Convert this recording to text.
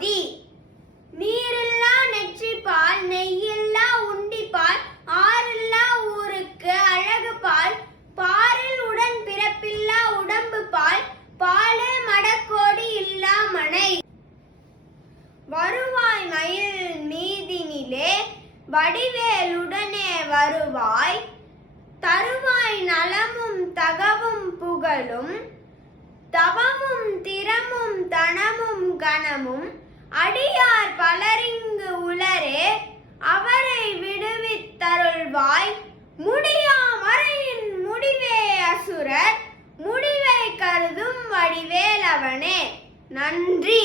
ஜோதி நீரில்லா நெற்றி பால் நெய்யில்லா உண்டிப்பால் ஆறில்லா ஊருக்கு அழகு பால் பாரில் உடன் பிறப்பில்லா உடம்பு பால் பாலே மடக்கோடி இல்லா மனை. வருவாய் மயில் மீதினிலே வடிவேலுடனே வருவாய். தருவாய் நலமும் தகவும் புகழும் தவமும் திறமும் தனமும் கணமும் அடியார் பலரிங்கு உளரே அவரை விடுவித்தருள்வாய். முடியா மறையின் முடிவே அசுரர் முடிவை கருதும் வடிவேலவனே நன்றி.